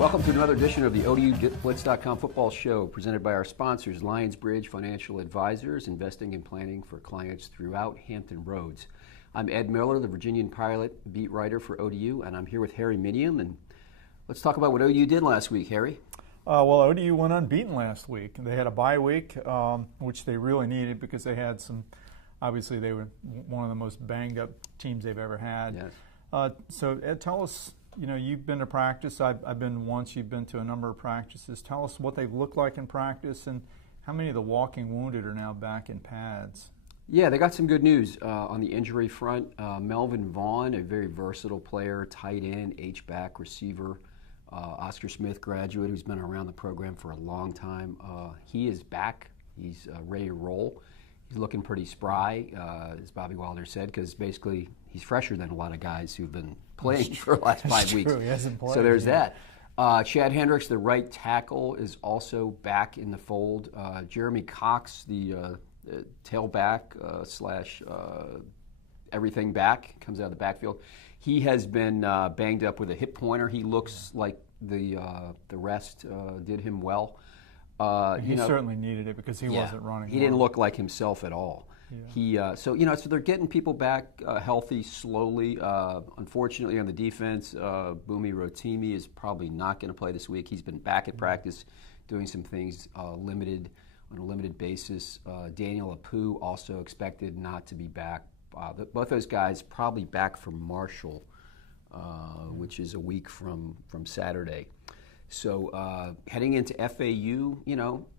Welcome to another edition of the ODU Blitz.com football show, presented by our sponsors, Lionsbridge Financial Advisors, investing and planning for clients throughout Hampton Roads. I'm Ed Miller, the Virginian-Pilot beat writer for ODU, and I'm here with Harry Minium. And let's talk about what ODU did last week, Harry. Well, ODU went unbeaten last week. They had a bye week, which they really needed because they had obviously they were one of the most banged up teams they've ever had. Yes. So Ed, tell us, you've been to practice. I've been once. You've been to a number of practices. Tell us what they've looked like in practice and how many of the walking wounded are now back in pads. Yeah, they got some good news on the injury front. Melvin Vaughn, a very versatile player, tight end, H-back, receiver, Oscar Smith graduate who's been around the program for a long time. He is back. He's ready to roll. He's looking pretty spry, as Bobby Wilder said, because basically he's fresher than a lot of guys who've been playing for the last 5 weeks. True. He hasn't played. So there's that. Chad Hendricks, the right tackle, is also back in the fold. Jeremy Cox, the tailback slash everything back, comes out of the backfield. He has been banged up with a hip pointer. He looks like the rest did him well. He certainly needed it because he wasn't running. He didn't look like himself at all. Yeah. So they're getting people back healthy slowly. Unfortunately, on the defense, Bumi Rotimi is probably not going to play this week. He's been back at practice, doing some things on a limited basis. Daniel Apu also expected not to be back. Both those guys probably back from Marshall, which is a week from Saturday. So heading into FAU,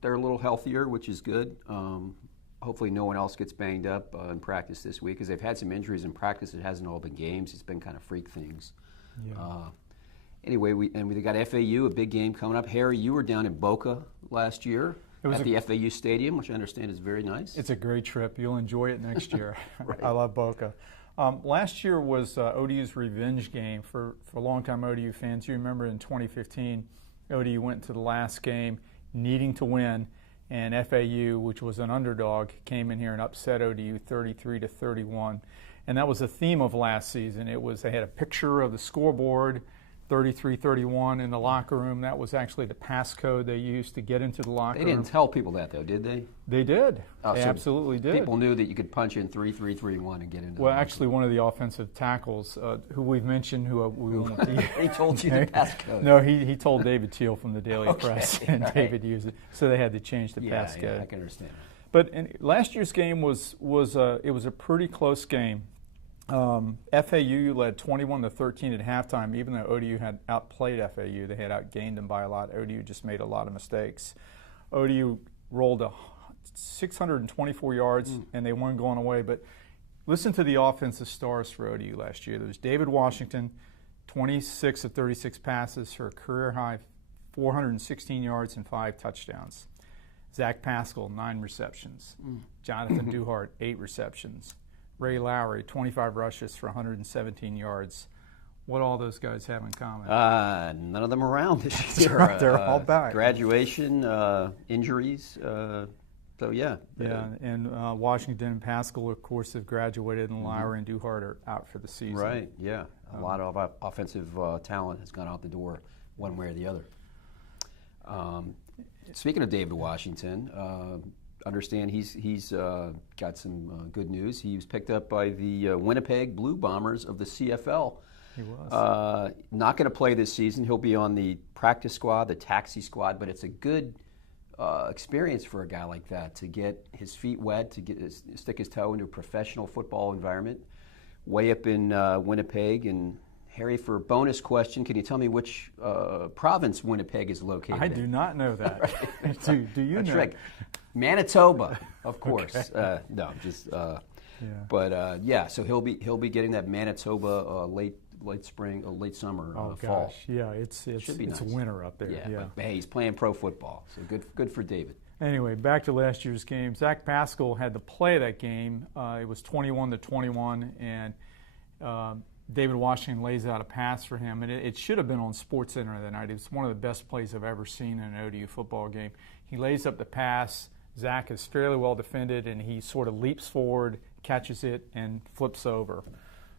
they're a little healthier, which is good. Hopefully no one else gets banged up in practice this week because they've had some injuries in practice. It hasn't all been games. It's been kind of freak things. Yeah. Anyway, we got FAU, a big game coming up. Harry, you were down in Boca last year at the FAU Stadium, which I understand is very nice. It's a great trip. You'll enjoy it next year. Right. I love Boca. Last year was ODU's revenge game for longtime ODU fans. You remember in 2015, ODU went to the last game needing to win, and FAU, which was an underdog, came in here and upset ODU 33-31. And that was the theme of last season. They had a picture of the scoreboard, 33-31 in the locker room. That was actually the passcode they used to get into the locker room. They didn't tell people that, though, did they? They did. They absolutely did. People knew that you could punch in 3-3-3-1 and get into Well, actually, one of the offensive tackles, who we've mentioned, who we won't He told you the passcode. No, he told David Teal from the Daily Press, and David used it. So they had to change the passcode. Yeah, I can understand. But last year's game was a pretty close game. FAU led 21-13 at halftime, even though ODU had outplayed FAU. They had outgained them by a lot. ODU just made a lot of mistakes. ODU rolled 624 yards, and they weren't going away. But listen to the offensive stars for ODU last year. There was David Washington, 26 of 36 passes for a career-high 416 yards and 5 touchdowns. Zach Pascal, 9 receptions. Jonathan Duhart, 8 receptions. Ray Lowry, 25 rushes for 117 yards. What all those guys have in common? None of them around this year. They're all back. Graduation, injuries. Yeah. Yeah, and Washington and Pascal, of course, have graduated, and Lowry and Duhart are out for the season. Right, yeah. A lot of offensive talent has gone out the door one way or the other. Speaking of David Washington, understand he's got some good news. He was picked up by the Winnipeg Blue Bombers of the CFL. He was. Not going to play this season. He'll be on the practice squad, the taxi squad, but it's a good experience for a guy like that to get his feet wet, to stick his toe into a professional football environment way up in Winnipeg. And Harry, for a bonus question, can you tell me which province Winnipeg is located in? I do not know that. do you know? Right. Manitoba, of course. Okay. No, just. Yeah. But so he'll be getting that Manitoba late spring, late summer, oh fall. Gosh, yeah, it's nice. winter up there. Yeah. But hey, he's playing pro football, so good for David. Anyway, back to last year's game. Zach Pascal had to play that game. It was 21-21, and David Washington lays out a pass for him, and it should have been on SportsCenter that night. It's one of the best plays I've ever seen in an ODU football game. He lays up the pass. Zach is fairly well defended, and he sort of leaps forward, catches it, and flips over.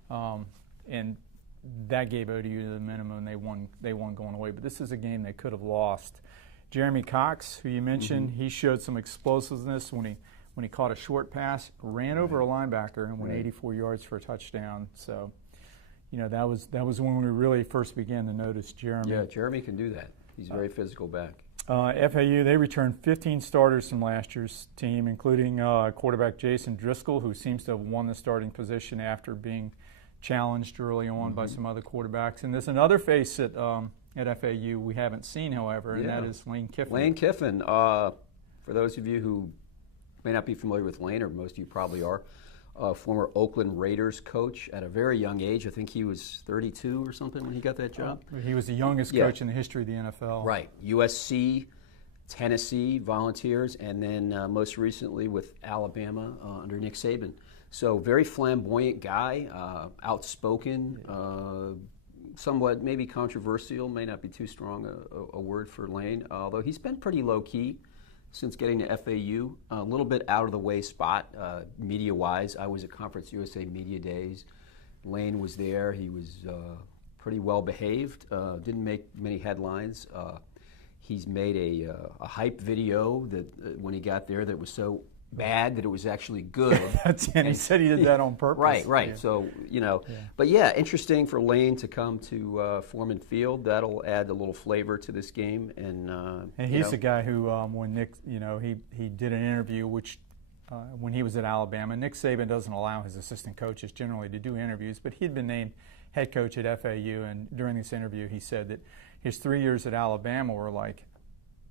And that gave ODU the minimum, and they won going away. But this is a game they could have lost. Jeremy Cox, who you mentioned, he showed some explosiveness when he caught a short pass, ran over a linebacker, and went 84 yards for a touchdown. So, that was when we really first began to notice Jeremy. Yeah, Jeremy can do that. He's a very physical back. FAU, they returned 15 starters from last year's team, including quarterback Jason Driscoll, who seems to have won the starting position after being challenged early on by some other quarterbacks. And there's another face at FAU we haven't seen, however, and that is Lane Kiffin. Lane Kiffin, for those of you who may not be familiar with Lane, or most of you probably are, former Oakland Raiders coach at a very young age. I think he was 32 or something when he got that job. He was the youngest coach in the history of the NFL. Right. USC, Tennessee, Volunteers, and then most recently with Alabama under Nick Saban. So very flamboyant guy, outspoken, somewhat maybe controversial, may not be too strong a word for Lane, although he's been pretty low-key since getting to FAU. A little bit out of the way spot, media-wise. I was at Conference USA Media Days. Lane was there. He was pretty well-behaved, didn't make many headlines. He's made a hype video that when he got there that was so bad that it was actually good. And he said he did that on purpose. Right. Yeah. So, but yeah, interesting for Lane to come to Foreman Field. That'll add a little flavor to this game. And he's the guy who, when Nick, he did an interview, which when he was at Alabama, Nick Saban doesn't allow his assistant coaches generally to do interviews, but he'd been named head coach at FAU, and during this interview he said that his 3 years at Alabama were like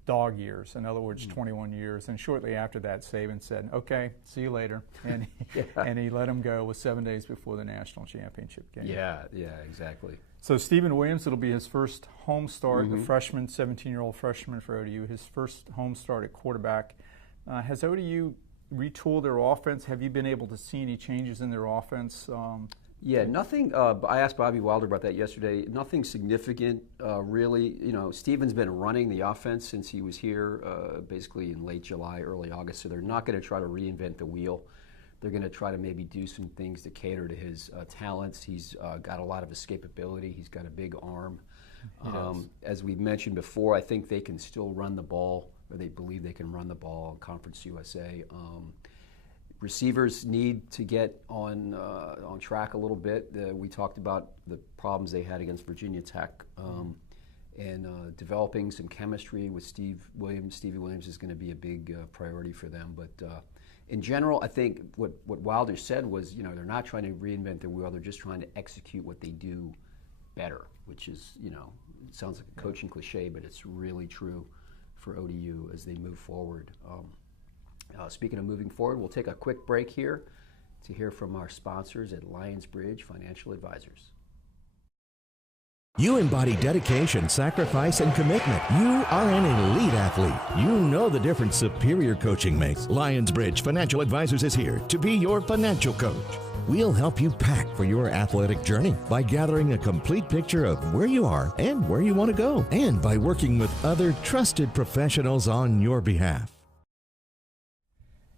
dog years, in other words, 21 years. And shortly after that, Saban said, "Okay, see you later," and and he let him go with 7 days before the national championship game. Yeah, exactly. So Stephen Williams, it'll be his first home start, the freshman, 17-year-old freshman for ODU, his first home start at quarterback. Has ODU retooled their offense? Have you been able to see any changes in their offense? Yeah, nothing. I asked Bobby Wilder about that yesterday. Nothing significant, really. Steven's been running the offense since he was here, basically in late July, early August. So they're not going to try to reinvent the wheel. They're going to try to maybe do some things to cater to his talents. He's got a lot of escapability. He's got a big arm. As we mentioned before, I think they can still run the ball, or they believe they can run the ball on Conference USA. Receivers need to get on track a little bit. We talked about the problems they had against Virginia Tech, and developing some chemistry with Stevie Williams is going to be a big priority for them. But in general, I think what Wilder said was, they're not trying to reinvent the wheel. They're just trying to execute what they do better, which is, it sounds like a coaching cliche, but it's really true for ODU as they move forward. Speaking of moving forward, we'll take a quick break here to hear from our sponsors at Lionsbridge Financial Advisors. You embody dedication, sacrifice, and commitment. You are an elite athlete. You know the difference superior coaching makes. Lionsbridge Financial Advisors is here to be your financial coach. We'll help you pack for your athletic journey by gathering a complete picture of where you are and where you want to go, and by working with other trusted professionals on your behalf.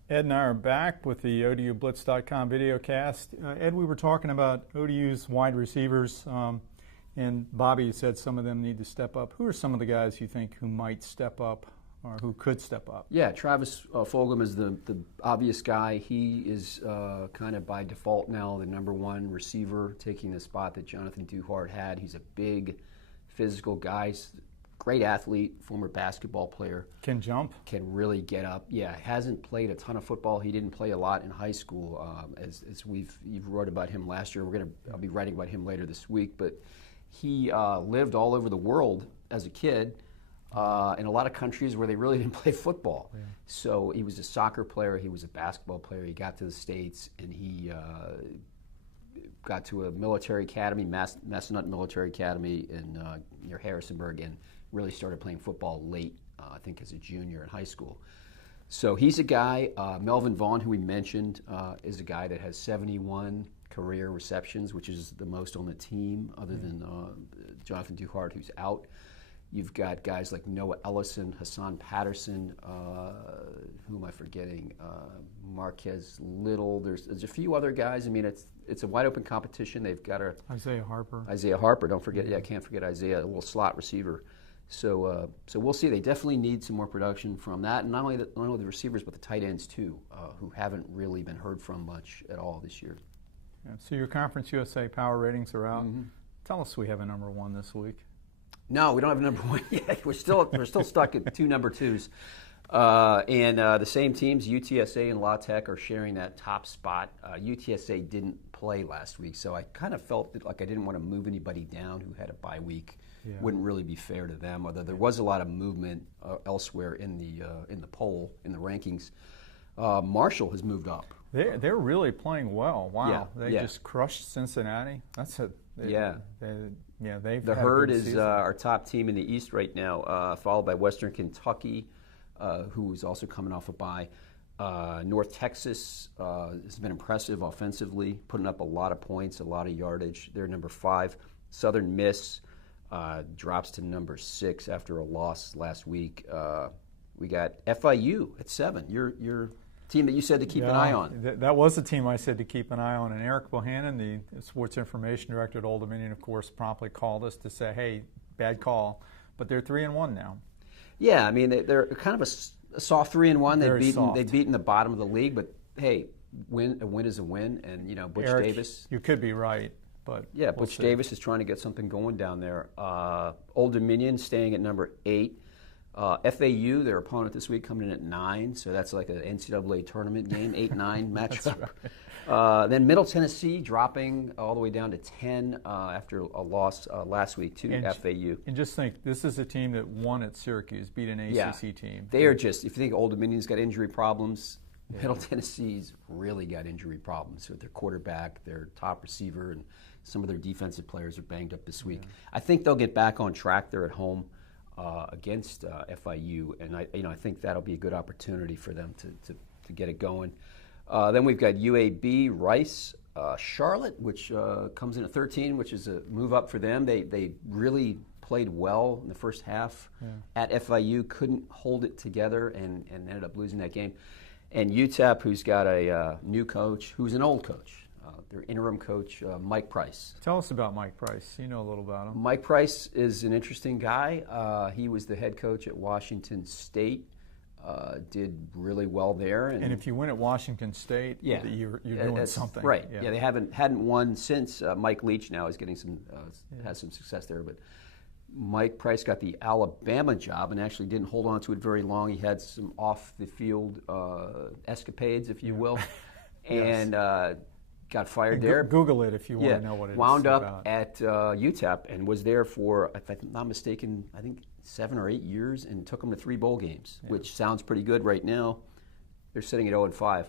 Ed and I are back with the ODUblitz.com video cast. Ed, we were talking about ODU's wide receivers, and Bobby said some of them need to step up. Who are some of the guys you think who might step up or who could step up? Yeah, Travis Fulgham is the obvious guy. He is kind of by default now the number one receiver, taking the spot that Jonathan Duhart had. He's a big, physical guy. Great athlete, former basketball player. Can jump. Can really get up. Yeah, hasn't played a ton of football. He didn't play a lot in high school. As you've wrote about him last year. I'll be writing about him later this week. But he lived all over the world as a kid in a lot of countries where they really didn't play football. Yeah. So he was a soccer player. He was a basketball player. He got to the States and he got to a military academy, Massanutten Military Academy near Harrisonburg, and really started playing football late, I think as a junior in high school. So he's a guy. Melvin Vaughn, who we mentioned, is a guy that has 71 career receptions, which is the most on the team other than Jonathan Duhart, who's out. You've got guys like Noah Ellison, Hassan Patterson, who am I forgetting? Marquez Little. There's a few other guys. I mean, it's a wide open competition. They've got Isaiah Harper. Don't forget. Yeah, I can't forget Isaiah, a little slot receiver. So we'll see. They definitely need some more production from that, and not only the receivers, but the tight ends too, who haven't really been heard from much at all this year. Yeah, so your Conference USA power ratings are out. Tell us we have a number one this week. No, we don't have a number one yet. We're still stuck at two number twos, and the same teams, UTSA and La Tech, are sharing that top spot. UTSA didn't play last week, so I kind of felt like I didn't want to move anybody down who had a bye week. Yeah. Wouldn't really be fair to them. Although there was a lot of movement elsewhere in the poll, in the rankings. Marshall has moved up. They're really playing well. Wow, they just crushed Cincinnati. That's a they've the had Herd a good is season. Our top team in the East right now, followed by Western Kentucky, who is also coming off a bye. North Texas has been impressive offensively, putting up a lot of points, a lot of yardage. They're number 5. Southern Miss drops to number 6 after a loss last week. We got FIU at 7. Your team that you said to keep an eye on. That was the team I said to keep an eye on. And Eric Bohannon, the sports information director at Old Dominion, of course, promptly called us to say, hey, bad call. But they're 3-1 now. Yeah, I mean, they're kind of a soft 3-1. They've beaten the bottom of the league, but hey, a win is a win. And, Butch Eric, Davis. You could be right. But yeah, Butch Davis is trying to get something going down there. Old Dominion staying at number 8. FAU, their opponent this week, coming in at 9, so that's like an NCAA tournament game, 8-9 matchup. Right. Then Middle Tennessee dropping all the way down to 10 after a loss last week to FAU. And just think, this is a team that won at Syracuse, beat an ACC team. They are just, if you think Old Dominion's got injury problems, Middle Tennessee's really got injury problems with their quarterback, their top receiver, and some of their defensive players are banged up this week. I think they'll get back on track. They're at home against FIU, and I think that'll be a good opportunity for them to get it going. Then we've got UAB, Rice, Charlotte, which comes in at 13, which is a move up for them. They really played well in the first half at FIU, couldn't hold it together, and ended up losing that game. And UTEP, who's got a new coach, who's an old coach. Their interim coach, Mike Price. Tell us about Mike Price. You know a little about him. Mike Price is an interesting guy. He was the head coach at Washington State, did really well there. And if you win at Washington State, you're doing something. Right. Yeah, they hadn't won since. Mike Leach now is getting has some success there. But Mike Price got the Alabama job and actually didn't hold on to it very long. He had some off-the-field escapades, if you will. And got fired there. Google it if you want to know what it's Wound up about. at UTEP and was there for, if I'm not mistaken, I think 7 or 8 years, and took them to 3 bowl games, which sounds pretty good right now. They're sitting at 0-5.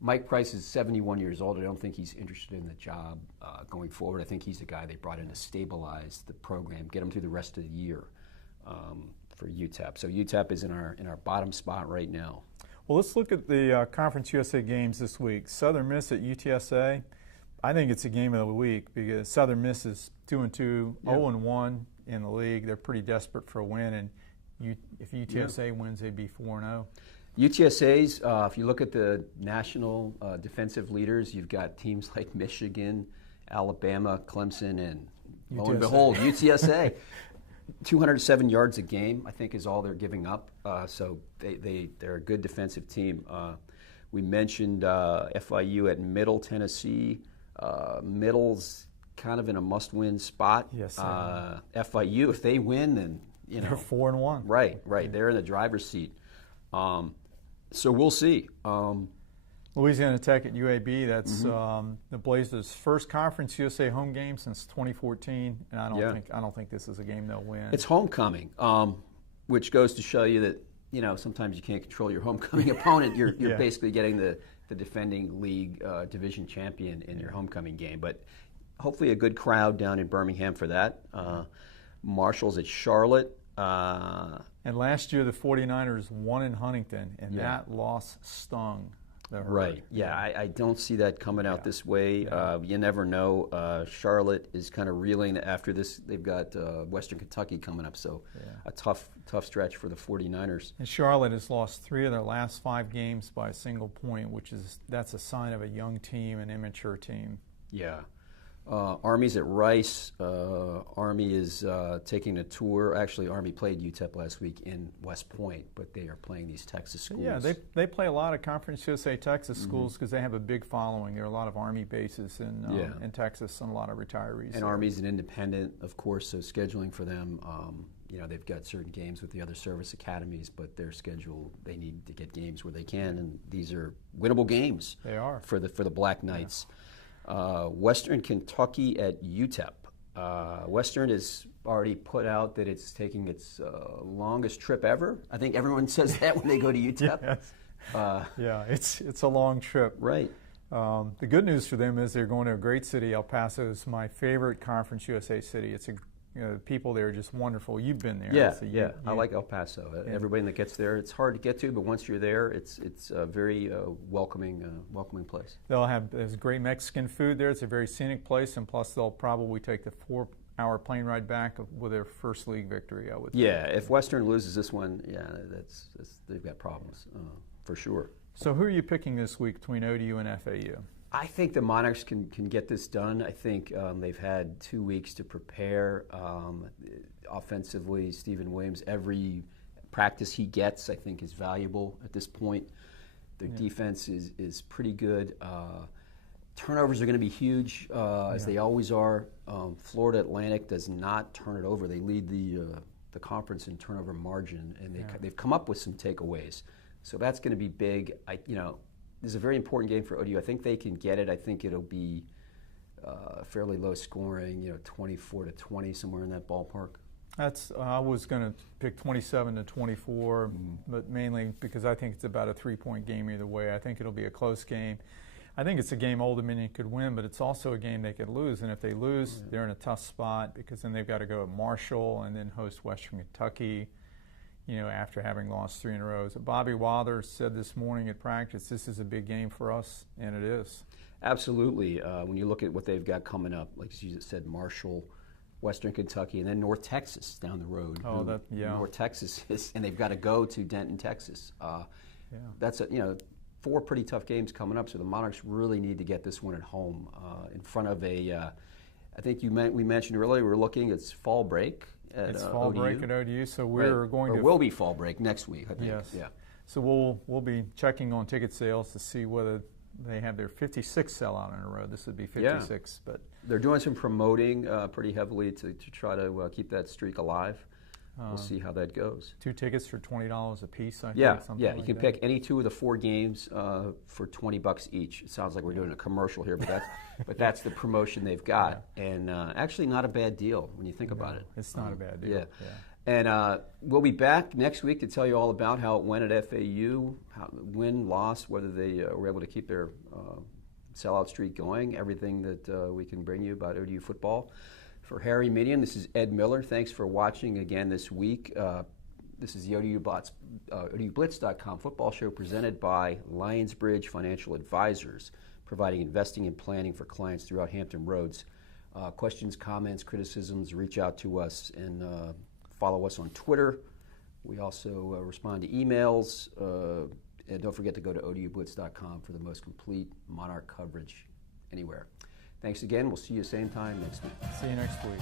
Mike Price is 71 years old. I don't think he's interested in the job going forward. I think he's the guy they brought in to stabilize the program, get them through the rest of the year for UTEP. So UTEP is in our bottom spot right now. Well, let's look at the Conference USA games this week. Southern Miss at UTSA. I think it's a game of the week because Southern Miss is 2-2, 0-1 in the league. They're pretty desperate for a win, and if UTSA wins, they'd be 4-0. UTSA's, if you look at the national defensive leaders, you've got teams like Michigan, Alabama, Clemson, and lo and behold, UTSA. 207 yards a game, I think, is all they're giving up. So they're a good defensive team. We mentioned FIU at Middle Tennessee. Middle's kind of in a must-win spot. Yes. FIU, if they win, then they're 4-1. Right. Yeah. They're in the driver's seat. So we'll see. Louisiana Tech at UAB. That's the Blazers' first Conference USA home game since 2014, and I don't think this is a game they'll win. It's homecoming, which goes to show you that sometimes you can't control your homecoming opponent. You're basically getting the defending league division champion in your homecoming game, but hopefully a good crowd down in Birmingham for that. Marshall's at Charlotte. And last year the 49ers won in Huntington, and that loss stung. the herd. Right. Yeah, I don't see that coming out this way. You never know. Charlotte is kind of reeling after this. They've got Western Kentucky coming up, so a tough stretch for the 49ers. And Charlotte has lost 3 of their last 5 games by a single point, that's a sign of a young team, an immature team. Yeah. Army's at Rice. Army is taking a tour. Actually, Army played UTEP last week in West Point, but they are playing these Texas schools. Yeah, they play a lot of Conference USA Texas schools because they have a big following. There are a lot of Army bases in Texas and a lot of retirees. And Army's an independent, of course, so scheduling for them, they've got certain games with the other service academies, but their schedule, they need to get games where they can, and these are winnable games. They are. For the Black Knights. Yeah. Western Kentucky at UTEP. Western has already put out that it's taking its longest trip ever. I think everyone says that when they go to UTEP. Yes. It's a long trip. Right. The good news for them is they're going to a great city. El Paso is my favorite Conference USA city. It's people there are just wonderful. You've been there. I like El Paso. Everybody that gets there, it's hard to get to, but once you're there, it's a very welcoming place. There's great Mexican food there. It's a very scenic place, and plus they'll probably take the 4-hour plane ride back with their first league victory, I would think. Yeah, if Western loses this one, they've got problems for sure. So who are you picking this week between ODU and FAU? I think the Monarchs can get this done. I think they've had 2 weeks to prepare. Offensively, Stephen Williams, every practice he gets, I think, is valuable at this point. Their defense is pretty good. Turnovers are going to be huge, as they always are. Florida Atlantic does not turn it over. They lead the conference in turnover margin, and they've come up with some takeaways. So that's going to be big. This is a very important game for ODU. I think they can get it. I think it'll be fairly low scoring, 24-20, somewhere in that ballpark. I was going to pick 27-24, but mainly because I think it's about a 3-point game either way. I think it'll be a close game. I think it's a game Old Dominion could win, but it's also a game they could lose. And if they lose, they're in a tough spot because then they've got to go to Marshall and then host Western Kentucky, after having lost 3 in a row. So Bobby Wilder said this morning at practice, this is a big game for us, and it is. Absolutely. When you look at what they've got coming up, like you said, Marshall, Western Kentucky, and then North Texas down the road. North Texas is, and they've got to go to Denton, Texas. That's 4 pretty tough games coming up, so the Monarchs really need to get this one at home in front of I think we mentioned earlier, we're looking, it's fall break. It's fall ODU. break at ODU, so will be fall break next week, I think. Yes. Yeah. So we'll be checking on ticket sales to see whether they have their 56th sellout in a row. This would be 56, but they're doing some promoting pretty heavily to try to keep that streak alive. We'll see how that goes. 2 tickets for $20 a piece, I think. You can pick any 2 of the 4 games for $20 each. It sounds like we're doing a commercial here, but that's the promotion they've got, and actually not a bad deal when you think about it. It's not a bad deal. And we'll be back next week to tell you all about how it went at FAU, win, loss, whether they were able to keep their sellout streak going, everything that we can bring you about ODU football. For Harry Minium, this is Ed Miller. Thanks for watching again this week. This is the ODUblitz.com football show presented by Lionsbridge Financial Advisors, providing investing and planning for clients throughout Hampton Roads. Questions, comments, criticisms, reach out to us and follow us on Twitter. We also respond to emails. And don't forget to go to ODUblitz.com for the most complete Monarch coverage anywhere. Thanks again. We'll see you same time next week. See you next week.